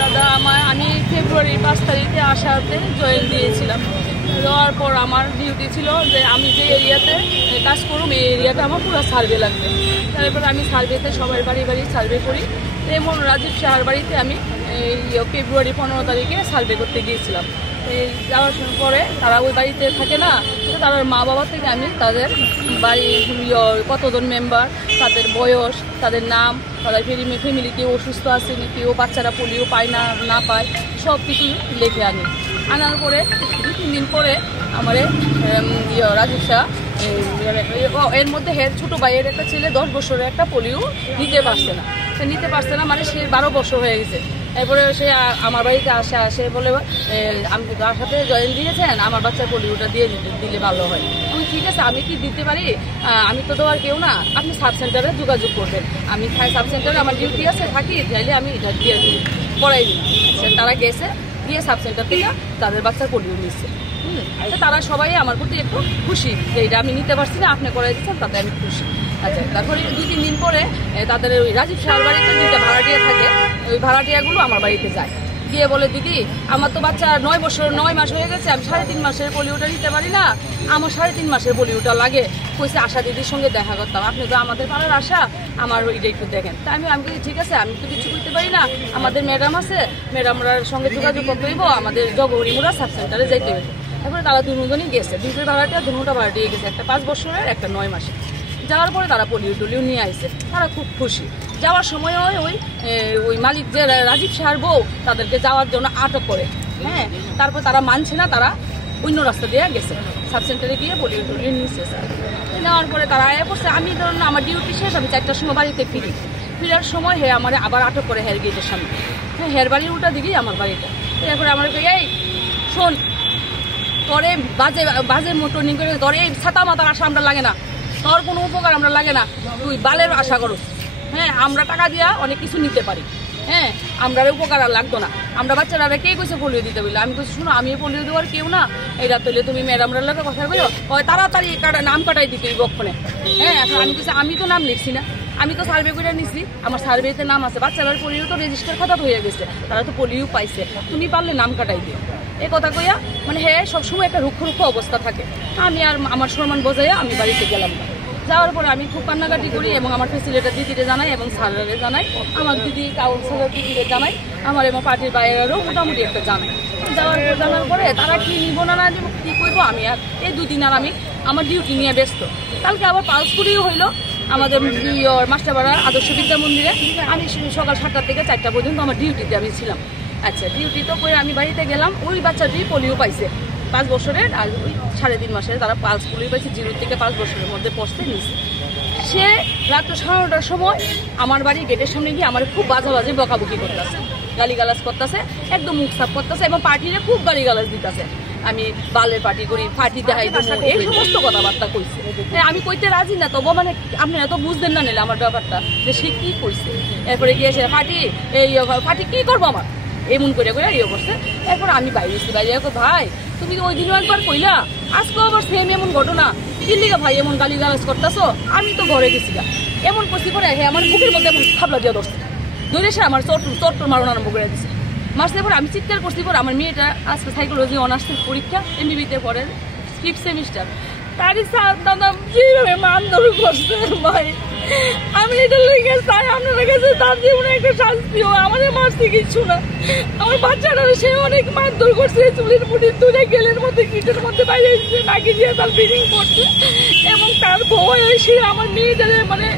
দাদা আমি ফেব্রুয়ারি 5 তারিখে আসাতে জয়েন দিয়েছিলাম। দেওয়ার পর আমার ডিউটি ছিল যে আমি যে এরিয়াতে কাজ করব এই এরিয়াতে আমার পুরো সার্ভে লাগবে। তারপরে আমি সার্ভেতে সবার বাড়ি বাড়ি সার্ভে করি। এমন রাজীব শাহর বাড়িতে আমি ফেব্রুয়ারি 15 তারিখে সার্ভে করতে গিয়েছিলাম। যাওয়ার পরে তারা ওই বাড়িতে থাকে না, তার মা বাবা থেকে আমি তাদের বাড়ি কতজন মেম্বার, তাদের বয়স, তাদের নাম, তাদের ফ্যামিলি কেউ অসুস্থ আছে নাকি, কেউ বাচ্চারা পোলিও পায় না পায়, সব কিছু লিখে আনার পরে 2-3 দিন পরে আমার রাজীব শাহ এর মধ্যে ছোটো ভাইয়ের একটা ছেলে 10 বছরের একটা পোলিও নিতে পারছে না মানে সে 12 বছর হয়ে গেছে। এরপরে সে আমার বাড়িতে আসে বলে আমি তার সাথে জয়েন দিয়েছেন, আমার বাচ্চার পোলিওটা দিয়ে দিলে ভালো হয়। আমি ঠিক আছে, আমি কি দিতে পারি, আমি তো দেওয়ার কেউ না, আপনি সাব সেন্টারে যোগাযোগ করবেন, আমি সাব সেন্টারে আমার ডিউটি আছে থাকি, চাইলে আমি এটা দিয়ে করাই দিই। তারা গেছে, গিয়ে সাব সেন্টার থেকে তাদের বাচ্চার পোলিও নিচ্ছে। তারা সবাই আমার প্রতি একটু খুশি যে এটা আমি নিতে পারছি না, আপনি করাই দিচ্ছেন, তাতে আমি খুশি। আচ্ছা, তারপরে 2-3 দিন পরে তাদের ওই রাজীব শাহর বাড়িতে 2টা ভাড়াটিয়া থাকে, ওই ভাড়াটিয়াগুলো আমার বাড়িতে যায়, গিয়ে বলে দিদি আমার তো বাচ্চা 9 মাস হয়ে গেছে, আমি 3.5 মাসের পোলিওটা নিতে পারি না, আমার 3.5 মাসের পোলিওটা লাগে। কইছে আশা দিদির সঙ্গে দেখা করতাম, আপনি তো আমাদের পাড়ার আশা, আমার ওইটা একটু দেখেন। তা আমি ঠিক আছে, আমি তো কিছু করতে পারি না, আমাদের ম্যাডাম আছে, ম্যাডামরার সঙ্গে যোগাযোগ করতে হইব, আমাদের জগহরিমুড়া সাব সেন্টারে যাইতে হইব। তারপরে তারা দুজনই গেছে, 2টা ভাড়াটিয়া 2টা ভাড়াটিয়ে গেছে, একটা 5 বছরের, একটা 9 মাসের। যাওয়ার পরে তারা পোলিও নিয়ে আসছে, তারা খুব খুশি। যাওয়ার সময় ওই মালিক যে রাজীব শাহর বউ তাদেরকে যাওয়ার জন্য আটক করে। হ্যাঁ, তারপর তারা মানছে না, তারা অন্য রাস্তা দিয়ে গেছে, সাব সেন্টারে গিয়ে পোলিও নিচ্ছে। নেওয়ার পরে তারা পড়ছে, আমি ধরুন আমার ডিউটি শেষ, আমি 4টার সময় বাড়িতে ফিরার সময় আমার আবার আটক করে হেয়ার গেটের সামনে। হ্যাঁ, হেয়ার বাড়ির উল্টা দিকেই আমার বাড়িটা। এরপরে আমার এই শোন, তোরে বাজে মোটরনিং করে তোর এই ছাতা মাথার আশা আমরা লাগে না, তোর কোনো উপকার আমরা লাগে না, তুই বালের আশা করো। হ্যাঁ, আমরা টাকা দিয়া অনেক কিছু নিতে পারি, হ্যাঁ, আমরা উপকার আর লাগতো না, আমরা বাচ্চারা কে কইছে পোলিও দিতে বললে। আমি কইছি শুনো, আমি পোলিও দেওয়ার কেউ না, এটা তুলে তুমি ম্যাডামরা লোকের কথা বলো, তাড়াতাড়ি নাম কাটাই দিতে বক্ষণে। হ্যাঁ, এখন আমি কইছি আমি তো নাম লিখছি না, আমি তো সার্ভে করে নিছি, আমার সার্ভেতে নাম আছে, বাচ্চাদের পোলিও তো রেজিস্টার খাতা হয়ে গেছে, তারা তো পোলিও পাইছে, তুমি পারলে নাম কাটাই দিও। এ কথা কইয়া মানে হ্যাঁ সবসময় একটা রুক্ষ অবস্থা থাকে। আমি আর আমার সম্মান বজাইয়া আমি বাড়িতে গেলাম না। যাওয়ার পরে আমি খুব কান্নাকাটি করি এবং আমার ফেসিলিটার দিদিরে জানাই এবং স্যারেরে জানাই, আমার দিদি কাউন্সিলর দিদিরে জানাই, আমার এবং পার্টির বাইরেরও মোটামুটি একটা জানাই। জানার পরে তারা কি নিব না নিব কী করবো, আমি আর এই 2 দিন আর আমি আমার ডিউটি নিয়ে ব্যস্ত। কালকে আবার পালসপুরিও হইলো আমাদের মাস্টারপাড়ার আদর্শ বিদ্যা মন্দিরে। আমি সকাল 7টা থেকে 4টা পর্যন্ত আমার ডিউটিতে আমি ছিলাম। আচ্ছা, ডিউটি তো করে আমি বাড়িতে গেলাম, ওই বাচ্চাটি পোলিও পাইছে 5 বছরের, আর ওই 3.5 মাসের তারা পালস পোলিও পাইছে, 0 থেকে 5 বছরের মধ্যে পড়তে নিছে। সে রাত্র 9:30টার সময় আমার বাড়ির গেটের সামনে গিয়ে আমার খুব বাজে বকাবকি করতেছে, গালিগালাজ করতেছে, একদম মুখ সাফ করতেছে এবং পার্টিরে খুব গালিগালাজ দিতেছে। আমি বালের পার্টি করি, পার্টি দেখাই, এই সমস্ত কথাবার্তা কইছে। আমি কইতে রাজি না, তবু মানে আপনি এত বুঝতেন না নিলে আমার ব্যাপারটা যে সে কি কইছে। এরপরে গিয়েছে পার্টি কি করবো আমার এমন করে ইয়ে করছে। এরপর আমি বাইরে ভাই তুমি ওই দিনও একবার কইলা, আজকেও আবার সেম এমন ঘটনা, কি লিগা ভাই এমন গালিগালাজ করতেছো? আমি তো ঘরে গেছিলাম, এমন করছি করে আমার বুকের মধ্যে এমন খাবলা দিয়ে ধরে সে আমার চট্টর মারণ আরম্ভ করে দিচ্ছে। মাসের পর আমি চিৎকার করছি, পর আমার মেয়েটা আজকে সাইকোলজি অনার্সের পরীক্ষা, এমবিবিতে পড়ে 5th সেমিস্টার, তারই দাদা যেভাবে মারধর করছে ভাই, আমি এটা লেগে চাই আপনার কাছে তার জীবনে একটা শাস্তি হোক। আমাদের মারছে কিছু না, আমার বাচ্চাটা সে অনেক মারধর করছে, চুলের মুঠি তুলে গেলের মধ্যে কিটের মধ্যে বাইরে এসেছে, নাকি দিয়ে তার ব্লিডিং করছে এবং তার বউ এসে আমার মেয়েটারে মানে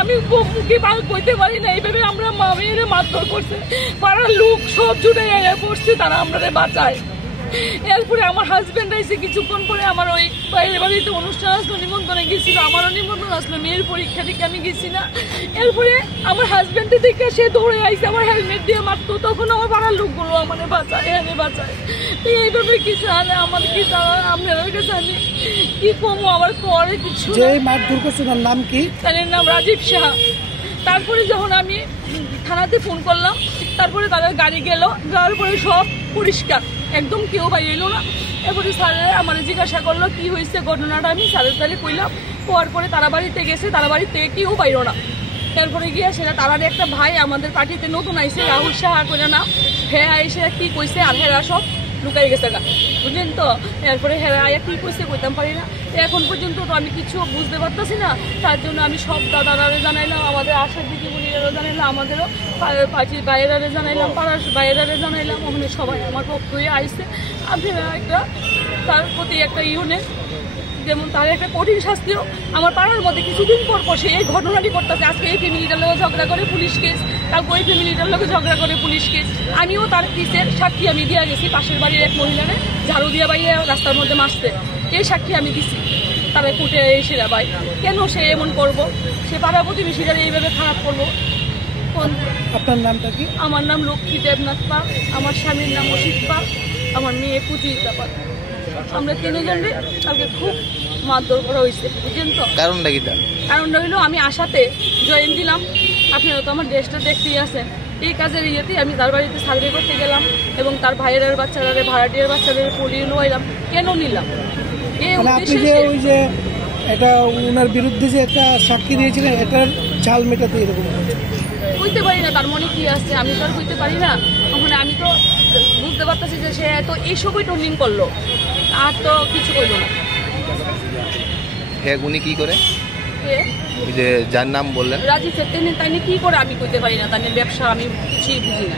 আমি মুখে কইতে পারি না, এইভাবে আমরা মা মেয়েরা মারধর করছে, পাড়ার লোক সব জুড়ে পড়ছে, তারা আমাদের বাঁচায়। এরপরে আমার হাজব্যান্ড এসে কিছুক্ষণ পরে আমার ওই বাইরের বাড়িতে অনুষ্ঠান আসলো, নিমন্ত্রণে গেছিল, আমারও নিমন্ত্রণ আসলো, মেয়ের পরীক্ষা দিকে আমি গেছি না। এরপরে আমার হাজব্যান্ডের দিকে সে দৌড়ে আইসে আমার হেলমেট দিয়ে মারতো, তখন আমার পাড়ার লোকগুলো আমার বাঁচায়, এনে বাঁচায়। এইভাবে কি জানে আমার কি জানা, আপনাদের কাছে আমি কি কমো, আমার করে কিছু। যে মারধর করছে তার নাম কি? তার নাম রাজীব সাহা। তারপরে যখন আমি থানাতে ফোন করলাম, তারপরে তাদের গাড়ি গেল, যাওয়ার পরে সব পরিষ্কার, একদম কেউ বাইরে এলো না। এরপরে স্যারে আমার জিজ্ঞাসা করলো কি হয়েছে ঘটনাটা, আমি স্যারের তাহলে কইলাম। হওয়ার পরে তারা বাড়িতে গেছে, তারা বাড়ি থেকে কেউ বাইরো না। এরপরে গিয়ে সেটা তারার একটা ভাই আমাদের পার্টিতে নতুন আইসে, রাহুল সাহা করে না, হ্যাঁ আইসে কি কইছে, আর হেরা সব লুকাই গেছে গা, বুঝলেন তো। এরপরে হেরা আয়া কি কইছে কইতাম পারি না, এখন পর্যন্ত তো আমি কিছু বুঝতে পারতেছি না। তার জন্য আমি সব দাদারারে জানাইলাম, আমাদের আশার দিদিমণিরাও জানাইলাম, আমাদেরও পার্টির বাইরেরারে জানাইলাম, পাড়ার বাইরেরারে জানাইলাম। ওখানে সবাই আমার পক্ষ হয়ে আইসে। আপনারা একটা তার প্রতি একটা ইউনিট, যেমন তার একটা কঠিন শাস্তিও। আমার পাড়ার মধ্যে কিছুদিন পর পর সে এই ঘটনাটি করতেছে। আজকে এই ফ্যামিলিটার লোক ঝগড়া করে পুলিশ কেস, তারপর ওই ফ্যামিলিটার লোক ঝগড়া করে পুলিশ কেস। আমিও তার কেসের সাক্ষী আমি দিয়ে গেছি, পাশের বাড়ির এক মহিলারে ঝাড়ু দিয়া বাইরে রাস্তার মধ্যে মারছে, এই সাক্ষী আমি দিছি। তারা কুটে এসে ভাই কেন সে এমন করবো, সে পাড়া প্রতিবেশীরা এইভাবে খারাপ করবো। আপনার নামটা কি? আমার নাম লক্ষ্মী দেবনাথ পাল, আমার স্বামীর নাম অসিত পাল, আমার মেয়ে পুজিতা পাল। আমরা তিনজনে কালকে খুব মারধর করা হয়েছে, বুঝলেন তো। কারণটা কি? কারণটা হইলো আমি আশাতে জয়েন দিলাম, আপনারা তো আমার ড্রেসটা দেখতেই আছেন। এই কাজের ইয়েতেই আমি তার বাড়িতে সার্ভে করতে গেলাম এবং তার ভাইয়ের বাচ্চারা, ভাড়াটিয়ার বাচ্চাদের পড়িয়ে নিলাম। কেন নিলাম? এই উদ্দেশ্যে ওই যে এটা ওনার বিরুদ্ধে যে একটা সাক্ষী দিয়েছিলেন, এটার চাল মেটাতে এরকম বুঝতে পারি না তার মনে কি আসছে, আমি তো আর বুঝতে পারি না। ওখানে আমি তো বুঝতে পারতেছি যে সে তো এইসবই টর্নিং করলো, আর তো কিছু করলো না। হ্যাঁ, উনি কি করে? যে যার নাম বললেন রাজীব, তাই কি করে আমি কইতে পারি না, তাই ব্যবসা আমি কিছুই বুঝি না।